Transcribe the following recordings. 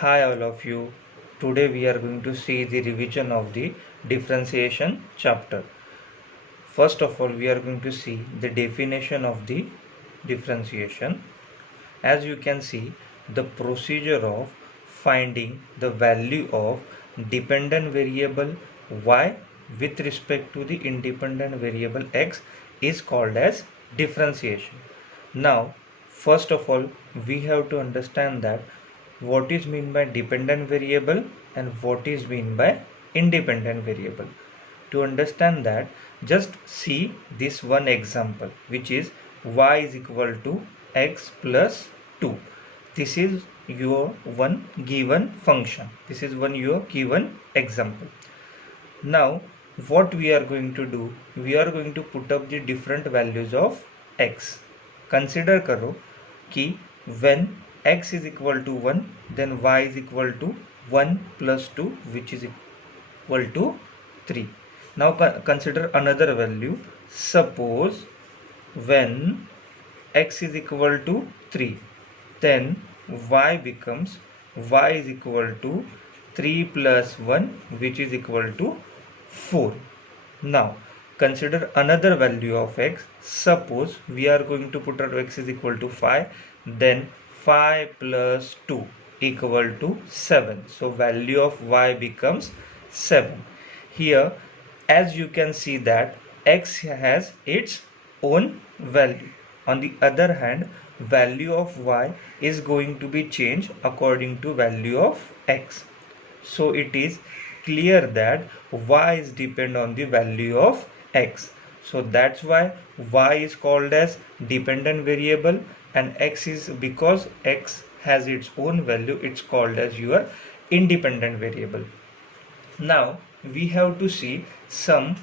Hi all of you. Today we are going to see the revision of the differentiation chapter. First of all, we are going to see the definition of the differentiation. As you can see, the procedure of finding the value of dependent variable y with respect to the independent variable x is called as differentiation. Now, first of all, we have to understand that what is meant by dependent variable and what is meant by independent variable. To understand that, just see this one example, which is y is equal to x plus 2. This is your one given function. This is one your given example. Now what we are going to do, we are going to put up the different values of x. Consider करो कि when x is equal to 1, then y is equal to 1 plus 2, which is equal to 3. Now consider another value. Suppose when x is equal to 3, then y becomes y is equal to 3 plus 1, which is equal to 4. Now consider another value of x. Suppose we are going to put out x is equal to 5, then 5 plus 2 equal to 7. So value of y becomes 7. Here, as you can see that x has its own value. On the other hand, value of y is going to be changed according to value of x. So it is clear that y is depend on the value of x. So that's why y is called as dependent variable, and x is, because x has its own value, it's called as your independent variable. Now we have to see some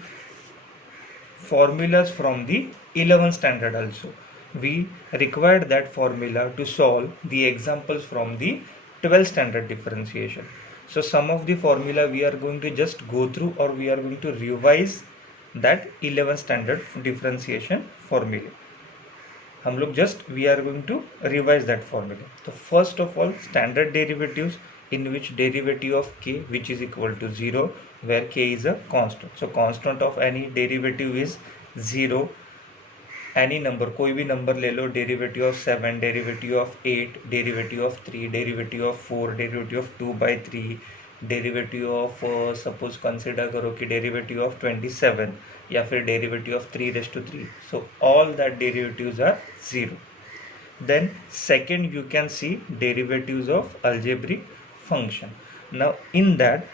formulas from the 11th standard also. We required that formula to solve the examples from the 12th standard differentiation. So some of the formula we are going to just go through, or we are going to revise that 11th standard differentiation formula. हम लोग just we are going to revise that formula. So first of all, standard derivatives, in which derivative of k, which is equal to 0, where k is a constant. So constant of any derivative is 0. Any number, कोई भी number ले लो, derivative of 7, derivative of 8, derivative of 3, derivative of 4, derivative of 2 by 3, derivative of suppose consider करो कि derivative of 27, या फिर derivative of 3 raised to 3. So all that derivatives are 0. Then second, you can see derivatives of algebraic function. Now in that,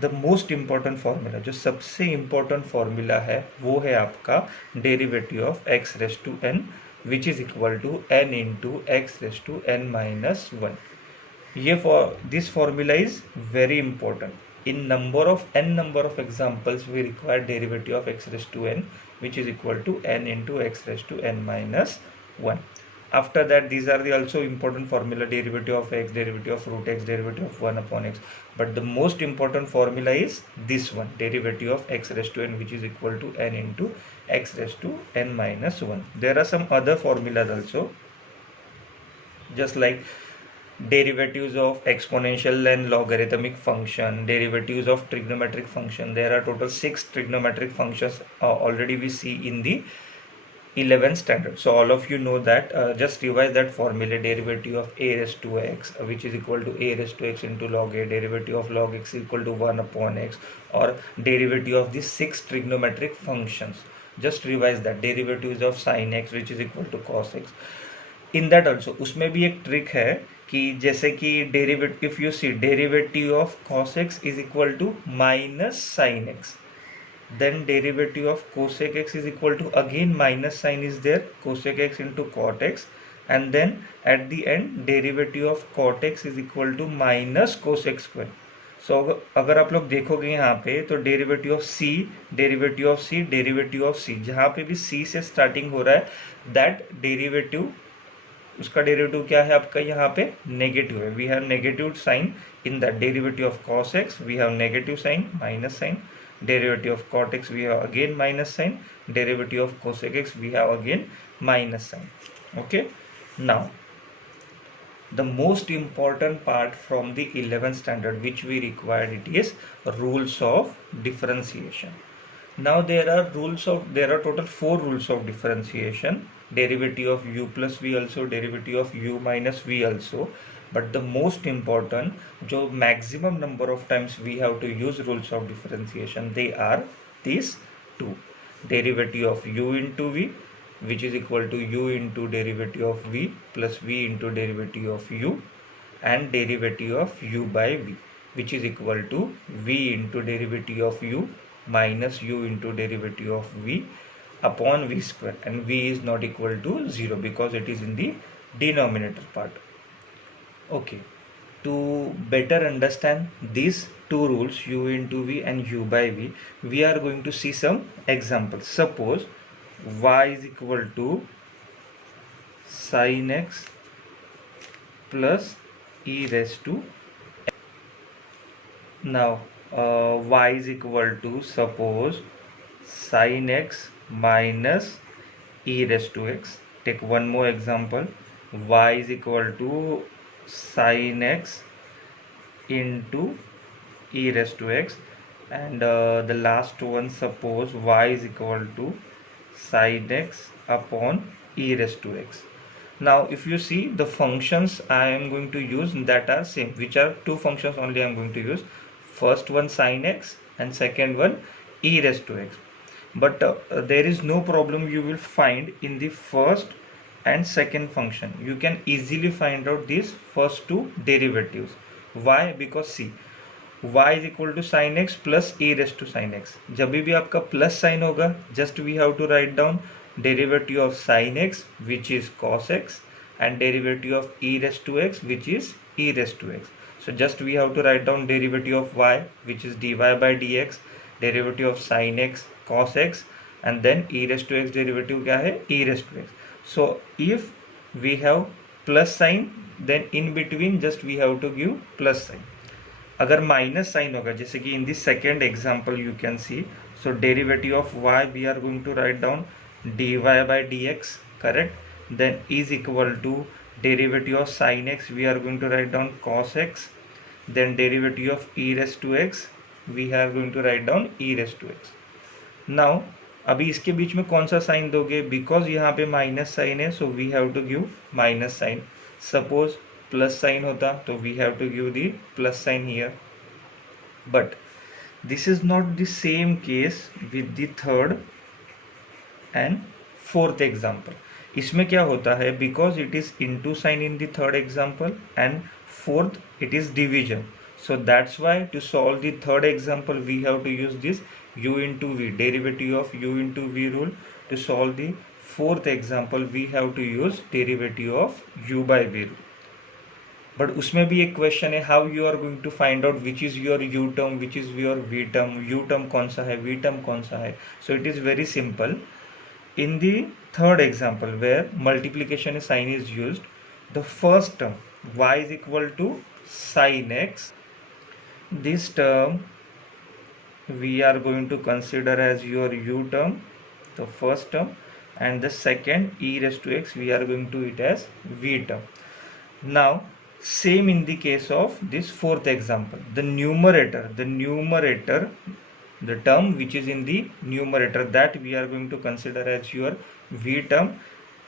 the most important formula, जो सबसे important formula है, वो है आपका derivative of x raised to n, which is equal to n into x raised to n minus 1. This formula is very important. In number of examples, we require derivative of x raised to n, which is equal to n into x raised to n minus 1. After that, these are the also important formula: derivative of x, derivative of root x, derivative of 1 upon x. But the most important formula is this one, derivative of x raised to n, which is equal to n into x raised to n minus 1. There are some other formulas also, just like derivatives of exponential and logarithmic function, derivatives of trigonometric function. There are total 6 trigonometric functions already we see in the 11th standard. So all of you know that. Just revise that formula: derivative of a raised to x, which is equal to a raised to x into log a, derivative of log x equal to 1 upon x, or derivative of the 6 trigonometric functions. Just revise that: derivatives of sin x, which is equal to cos x. In that also, उसमें भी एक trick है कि जैसे कि derivative, if you see derivative of cos x is equal to minus sin x, then derivative of cosec x is equal to, again minus sign is there, cosec x into cot x, and then at the end derivative of cot x is equal to minus cosec square. So अगर आप लोग देखोगे यहाँ पे, तो derivative of c, derivative of c, derivative of c, जहाँ पे भी c से स्टार्टिंग हो रहा है, दैट डेरिवेटिव, उसका डेरिवेटिव क्या है आपका, यहाँ पे नेगेटिव है. We have negative sign in that. Derivative of cos x we have negative sign, minus sign. Derivative of cot x we have again minus sign. Derivative of cosec x we have again minus sign. Okay, now the most important part from the 11th standard which we required, it is rules of differentiation. Now there are total 4 rules of differentiation: derivative of u plus v also, derivative of u minus v also. But the most important, जो maximum number of times we have to use rules of differentiation, they are these two: derivative of u into v, which is equal to u into derivative of v plus v into derivative of u, and derivative of u by v, which is equal to v into derivative of u minus u into derivative of v upon v square, and v is not equal to 0 because it is in the denominator part. Okay, to better understand these two rules, u into v and u by v, we are going to see some examples. Suppose y is equal to sin x plus e raised to x. Now y is equal to, suppose, sin x minus e raised to x. Take one more example. Y is equal to sin x into e raised to x, and the last one, suppose y is equal to sin x upon e raised to x. Now if you see the functions I am going to use, that are same, which are two functions only I am going to use. First one sin x and second one e raised to x. But there is no problem you will find in the first and second function. You can easily find out these first two derivatives. Why? Because see, y is equal to sin x plus e raised to sin x. जब भी आपका plus sign होगा, just we have to write down derivative of sin x, which is cos x, and derivative of e raised to x, which is e raised to x. So just we have to write down derivative of y, which is dy by dx, derivative of sin x cos x, and then e raised to x derivative क्या है, e raised to x. So if we have plus sign, then in between just we have to give plus sign. अगर minus sign होगा, जैसे कि in this second example you can see, so derivative of y we are going to write down dy by dx, correct. Then is equal to derivative of sin x, we are going to write down cos x. Then derivative of e raised to x, we are going to write down e raised to x. Now अभी इसके बीच में कौन सा sign दोगे, because यहाँ पे minus sign है, so we have to give minus sign. Suppose plus sign होता तो we have to give the plus sign here. But this is not the same case with the third and fourth example. इसमें क्या होता है, because it is into sign in the third example and fourth it is division. So that's why to solve the third example we have to use this u into v, derivative of u into v rule. To solve the fourth example we have to use derivative of u by v rule. But उसमें भी एक question है, how you are going to find out which is your u term, which is your v term, u term कौन सा है, v term कौन सा है. So it is very simple. In the third example where multiplication sign is used, the first term y is equal to sin x. This term we are going to consider as your u term, the first term, and the second e raised to x we are going to it as v term. Now same in the case of this fourth example, the numerator, the term which is in the numerator, that we are going to consider as your v term,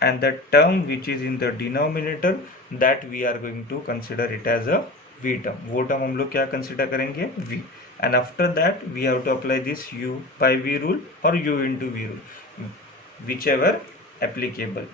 and the term which is in the denominator, that we are going to consider it as a v term. वो term हम लोग क्या consider करेंगे, v. And after that we have to apply this u by v rule or u into v rule, whichever applicable.